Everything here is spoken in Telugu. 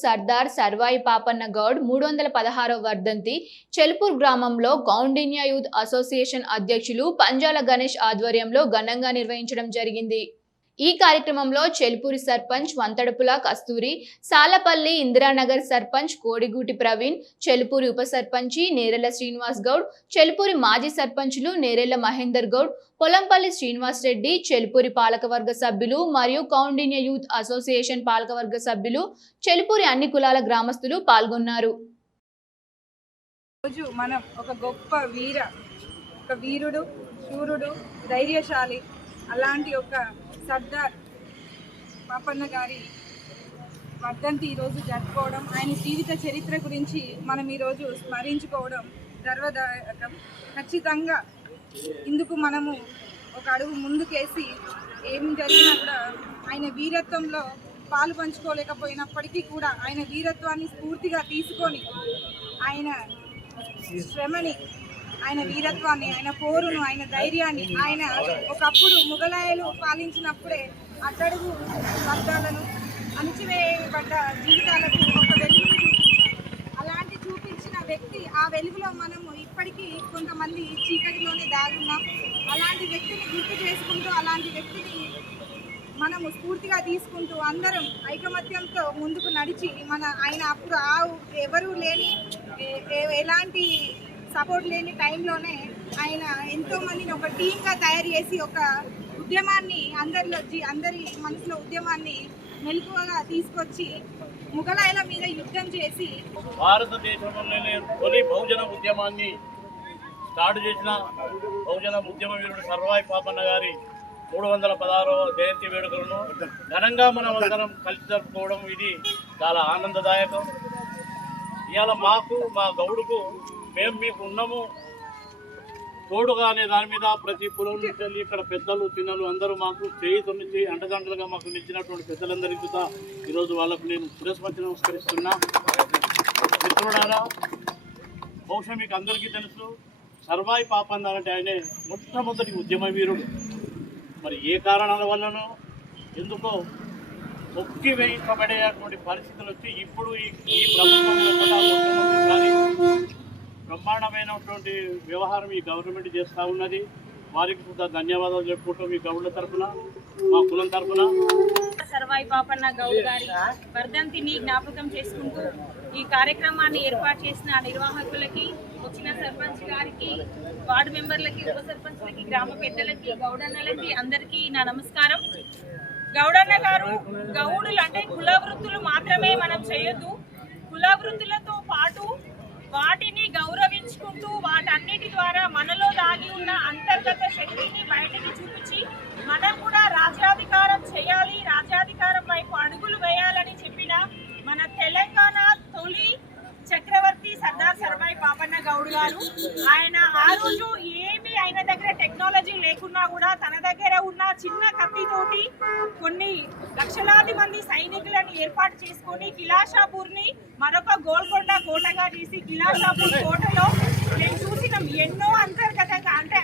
సర్దార్ సర్వాయి పాపన్న గౌడ్ 316వ వర్ధంతి చెల్పూర్ గ్రామంలో కౌండిన్య యూత్ అసోసియేషన్ అధ్యక్షులు పంజాల గణేష్ ఆధ్వర్యంలో ఘనంగా నిర్వహించడం జరిగింది। ఈ కార్యక్రమంలో చెల్పూరి సర్పంచ్ వంతడపుల కస్తూరి, సాలపల్లి ఇందిరానగర్ సర్పంచ్ కోడిగూటి ప్రవీణ్, చెల్పూరి ఉప సర్పంచి నేరెల శ్రీనివాస్ గౌడ్, చెల్పూరి మాజీ సర్పంచులు నేరెల మహేందర్ గౌడ్, పొలంపల్లి శ్రీనివాస్ రెడ్డి, చెల్పూరి పాలకవర్గ సభ్యులు మరియు కౌండిన్య యూత్ అసోసియేషన్ పాలకవర్గ సభ్యులు, చెల్పూరి అన్ని కులాల గ్రామస్తులు పాల్గొన్నారు। రోజు మనం ఒక గొప్ప వీరుడు, శూరుడు, ధైర్యశాలి అలాంటి ఒక సర్దార్ పాపన్న గారి వర్ధంతి ఈరోజు జరుపుకోవడం, ఆయన జీవిత చరిత్ర గురించి మనం ఈరోజు స్మరించుకోవడం గర్వదాయకం। ఖచ్చితంగా ఇందుకు మనము ఒక అడుగు ముందుకేసి ఏం జరిగినా కూడా ఆయన వీరత్వంలో పాలు పంచుకోలేకపోయినప్పటికీ కూడా ఆయన వీరత్వాన్ని స్ఫూర్తిగా తీసుకొని ఆయన శ్రమని, ఆయన వీరత్వాన్ని, ఆయన పోరును, ఆయన ధైర్యాన్ని, ఆయన ఒకప్పుడు ముగలాయలు పాలించినప్పుడే అట్టడుగు వర్గాలను అణిచివేయబడ్డ జీవితాలకు ఒక వెలుగును చూపించారు। అలాంటి చూపించిన వ్యక్తి, ఆ వెలుగులో మనము ఇప్పటికీ కొంతమంది చీకటిలోనే దాగున్నాం। అలాంటి వ్యక్తిని గుర్తు చేసుకుంటూ, అలాంటి వ్యక్తిని మనము స్ఫూర్తిగా తీసుకుంటూ అందరం ఐకమత్యంతో ముందుకు నడిచి ఆయన అప్పుడు ఎవరు లేని, ఎలాంటి సపోర్ట్ లేని టైంలోనే ఆయన ఎంతోమందిని ఒక టీమ్గా తయారు చేసి ఒక ఉద్యమాన్ని అందరి మనసులో ఉద్యమాన్ని మెలకువగా తీసుకొచ్చి ముగలాయల మీద యుద్ధం చేసి భారతదేశంలోనే తొలి బహుజన ఉద్యమాన్ని స్టార్ట్ చేసిన బహుజన ఉద్యమ వీరుడు సర్వాయి పాపన్న గారి 316వ జయంతి వేడుకలను ఘనంగా మనం అందరం కలిసి జరుపుకోవడం ఇది చాలా ఆనందదాయకం। ఇవాళ మాకు, మా గౌడుకు, మేము మీకు ఉన్నాము తోడుగా అనే దాని మీద ప్రతి కులం నుంచి ఇక్కడ పెద్దలు చిన్నలు అందరూ మాకు చేయి అండదండలుగా మాకు నిచ్చినటువంటి పెద్దలందరికీ కూడా ఈరోజు వాళ్ళకు నేను శిరస్సు నమస్కరిస్తున్నా। మిత్రులారా, బహుశా మీకు అందరికీ తెలుసు, సర్వాయి పాపన్న అంటే ఆయనే మొట్టమొదటి ఉద్యమ వీరుడు। మరి ఏ కారణాల వల్లనో ఎందుకో ఒక్కి వేయించబడేటువంటి పరిస్థితులు వచ్చి ఇప్పుడు ఈ ప్రభుత్వంలో బ్రహ్మాండమైనటువంటి వ్యవహారం ఈ గవర్నమెంట్ చేస్తూ ఉన్నది। వారికి కూడా ధన్యవాదాలు చెప్పుకుంటాం మీ గౌడ్ల తరఫున, మా కులం తరఫున। సర్వాయి పాపన్న గౌడ్ గారి వర్ధంతిని జ్ఞాపకం చేసుకుంటూ ఈ కార్యక్రమాన్ని ఏర్పాటు చేసిన నిర్వాహకులకి, వచ్చిన సర్పంచ్ గారికి, వార్డు మెంబర్లకి, ఉప సర్పంచ్లకి, గ్రామ పెద్దలకి, గౌడన్నలకి అందరికీ నా నమస్కారం। గౌడన్న గారు, గౌడులు అంటే కుల వృత్తులు మాత్రమే మనం చేయొద్దు, కుల వృత్తులతో పాటు వాటిని గౌరవించుకుంటూ వాటన్నిటి ద్వారా మనలో దాగి ఉన్న అంతర్గత శక్తిని బయటికి చూపించి మనం కూడా రాజ్యాధికారం చేయాలి, రాజ్యాధికారం వైపు అడుగులు వేయాలని చెప్పిన మన తెలంగాణ తొలి చక్రవర్తి సర్దార్ సర్వాయి పాపన్న గౌడ్ గారు। ఆయన ఆ రోజు ఏమి ఆయన దగ్గర టెక్నాలజీ లేకున్నా కూడా తన దగ్గర ఉన్న చిన్న కత్తితోటి కొన్ని లక్షలాది మంది సైనికులను ఏర్పాటు చేసుకొని కిలాషాపూర్ని మరొక గోల్కొండ కోటగా చేసి కిలాషాపూర్ కోటలో నేను చూసిన ఎన్నో అంతర్గతంగా అంటే